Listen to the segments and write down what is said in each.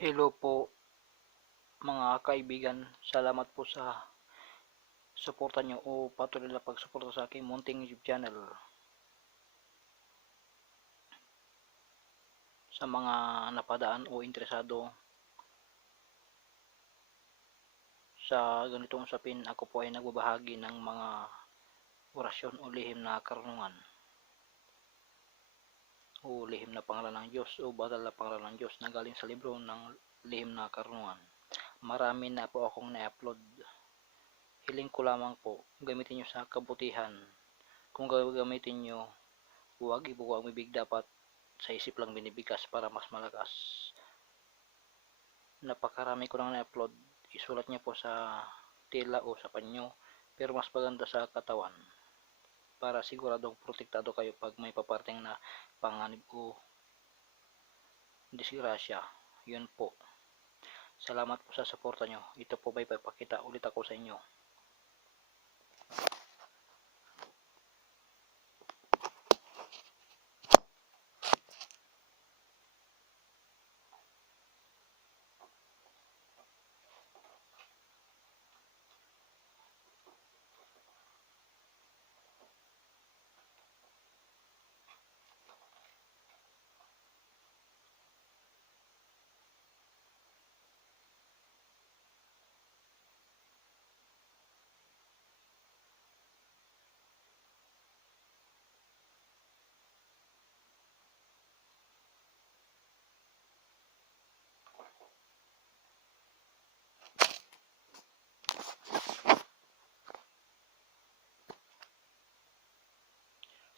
Hello po mga kaibigan, salamat po sa suporta nyo o patuloy na pagsuporta sa aking munting YouTube channel. Sa mga napadaan o interesado sa ganitong usapin, ako po ay nagbabahagi ng mga orasyon o lihim na karunungan o lihim na pangalan ng Diyos o banal na pangalan ng Diyos na galing sa libro ng lihim na karunungan. Marami na po akong na-upload. Hiling ko lamang po, gamitin nyo sa kabutihan. Kung gagamitin nyo, huwag ibuwag bibig, dapat sa isip lang binibigkas para mas malakas. Napakarami ko nang na-upload. Isulat niyo po sa tela o sa panyo, pero mas maganda sa katawan para siguradong protektado kayo pag may paparting na panganib o disgrasya. Yun po. Salamat po sa suporta nyo. Ito po ba'y papakita ulit ako sa inyo.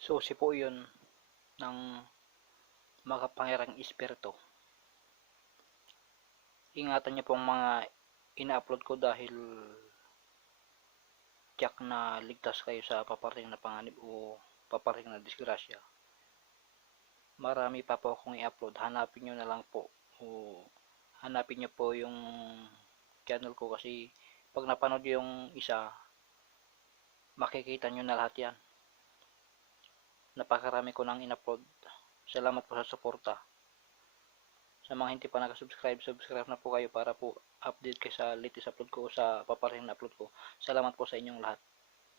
Susi po yun ng makapangyarang espiritu. Ingatan niyo pong mga ina-upload ko dahil tiyak na ligtas kayo sa paparting na panganib o paparting na disgrasya. Marami pa po akong i-upload. Hanapin nyo na lang po o hanapin nyo po yung channel ko kasi pag napanood yung isa, makikita nyo na lahat yan. Napakarami ko nang in-upload. Salamat po sa suporta. Sa mga hindi pa nakasubscribe, subscribe na po kayo para po update kayo sa latest upload ko o sa paparting na upload ko. Salamat po sa inyong lahat.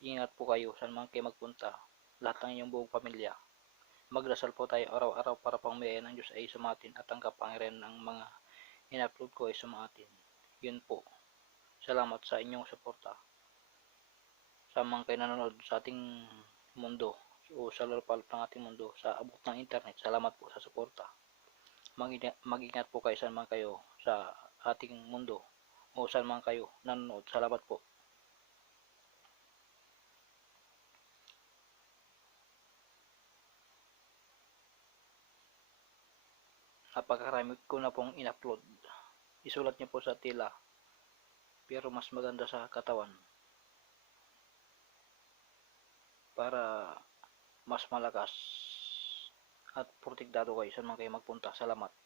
Ingat po kayo saan man kayo magpunta. Lahat ng inyong buong pamilya. Magdasal po tayo araw-araw para pangmayaya ng Diyos ay sumatin at ang kapangyarihan ng mga in-upload ko ay sumatin. Yun po. Salamat sa inyong suporta. Sa mga kayo nanonood sa ating mundo o sa lalapalap ng ating mundo sa abot ng internet, salamat po sa suporta. Mag-ingat po kayo saan man kayo sa ating mundo o saan man kayo nanonood. Salamat po. Napakarami ko na pong in-upload. Isulat niyo po sa tila, pero mas maganda sa katawan para mas malakas at protektado kayo saan man kayo magpunta. Salamat.